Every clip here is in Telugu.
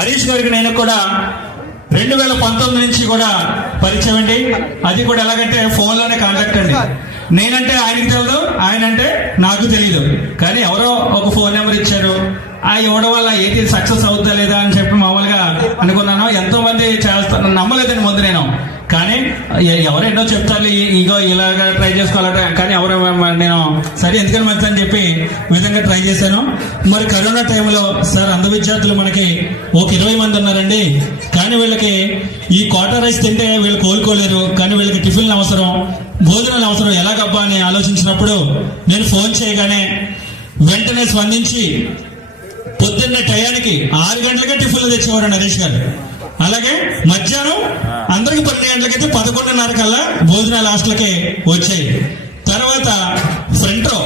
హరీష్ గారికి నేను కూడా 2019 నుంచి కూడా పరిచయం అండి. అది కూడా ఎలాగంటే ఫోన్లోనే కాంటాక్ట్ అండి. నేనంటే ఆయనకి తెలియదు, ఆయన అంటే నాకు తెలియదు. కానీ ఎవరో ఒక ఫోన్ నెంబర్ ఇచ్చారు, ఆ ఇవ్వడం వల్ల ఏంటి సక్సెస్ అవుతా లేదా అని చెప్పి మామూలుగా అనుకున్నాను. ఎంతో మంది చేస్తాను, నమ్మలేదండి ముందు నేను. కానీ ఎవరెన్నో చెప్తారు, ఇగో ఇలాగ ట్రై చేసుకోవాలంటే, కానీ ఎవరు నేను సరే ఎందుకని మంచి అని చెప్పి విధంగా ట్రై చేశాను. మరి కరోనా టైంలో సార్ అంధ విద్యార్థులు మనకి ఒక 20 మంది ఉన్నారండి. కానీ వీళ్ళకి ఈ క్వార్టర్ రైస్ తింటే వీళ్ళు కోలుకోలేరు, కానీ వీళ్ళకి టిఫిన్లు అవసరం, భోజనాలు అవసరం, ఎలాగబ్బా అని ఆలోచించినప్పుడు నేను ఫోన్ చేయగానే వెంటనే స్పందించి పొద్దున్నే టయానికి 6 గంటలకే టిఫిన్లు తెచ్చేవాడు నరేష్ గారు. అలాగే మధ్యాహ్నం అందరికి 12 గంటలకైతే 11:30 కల్లా భోజనాలు హాస్టల్కి వచ్చాయి. తర్వాత ఫ్రంట్ రో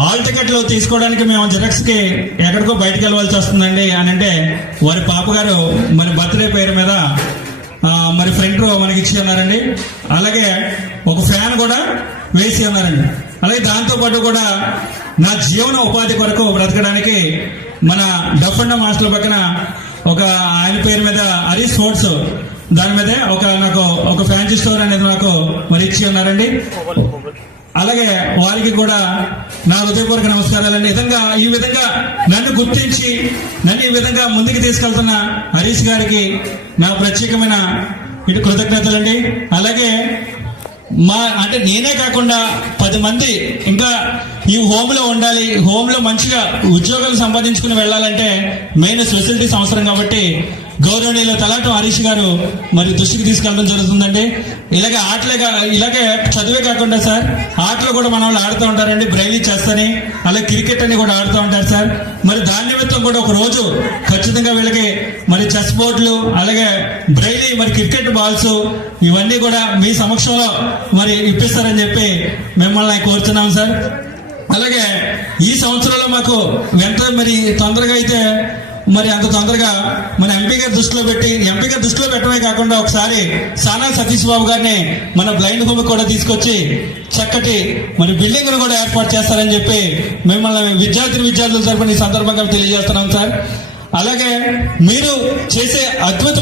హాల్ టికెట్లు తీసుకోవడానికి మేము జిరాక్స్ కి ఎక్కడికో బయటకు వెళ్ళవలసి వస్తుందండి అని అంటే, వారి పాప గారు మరి బర్త్డే పేరు మీద మరి ఫ్రంట్ రో మనకి ఇచ్చి ఉన్నారండి. అలాగే ఒక ఫ్యాన్ కూడా వేసి ఉన్నారండి. అలాగే దాంతో పాటు కూడా నా జీవన ఉపాధి కొరకు బ్రతకడానికి మన డఫండ మాస్టర్ పక్కన ఒక ఆయన పేరు మీద హరీష్ స్పోర్ట్స్ దాని మీద నాకు ఒక ఫ్యాన్సీ స్టోర్ అనేది నాకు మరి ఇచ్చి ఉన్నారండి. అలాగే వారికి కూడా నా హృదయపూర్వక నమస్కారాలండి. ఈ విధంగా నన్ను గుర్తించి నన్ను ఈ విధంగా ముందుకు తీసుకెళ్తున్న హరీష్ గారికి నా ప్రత్యేకమైన ఇటు కృతజ్ఞతలండి. అలాగే అంటే నేనే కాకుండా 10 మంది ఇంకా ఈ హోమ్ లో ఉండాలి, హోమ్ లో మంచిగా ఉద్యోగాలు సంపాదించుకుని వెళ్ళాలంటే మెయిన్ ఫెసిలిటీస్ అవసరం. కాబట్టి గౌరవనీయులు తలాటం హరీష్ గారు మరి దృష్టికి తీసుకెళ్ళడం జరుగుతుందండి. ఇలాగే చదివే కాకుండా సార్ ఆటలు కూడా మన వాళ్ళు ఆడుతూ ఉంటారండి, బ్రైలీ చేస్తని, అలాగే క్రికెట్ అని కూడా ఆడుతూ ఉంటారు సార్. మరి దాని నిమిత్తం కూడా ఒక రోజు ఖచ్చితంగా వీళ్ళకి మరి చెస్ బోర్డులు, అలాగే బ్రైలీ, మరి క్రికెట్ బాల్స్ ఇవన్నీ కూడా మీ సమక్షంలో మరి ఇప్పిస్తారని చెప్పి మిమ్మల్ని కోరుతున్నాం సార్. అలాగే ఈ సంవత్సరంలో మాకు ఎంత మరి తొందరగా అయితే మరి అంత తొందరగా మన ఎంపీ గారి దృష్టిలో పెట్టడమే కాకుండా ఒకసారి సానా సతీష్ బాబు గారిని మన బ్లైండ్ హోమ్ కూడా తీసుకొచ్చి చక్కటి మరి బిల్డింగ్ కూడా ఏర్పాటు చేస్తారని చెప్పి మిమ్మల్ని విద్యార్థుల తరపున ఈ సందర్భంగా తెలియజేస్తున్నాం సార్. అలాగే మీరు చేసే అద్భుత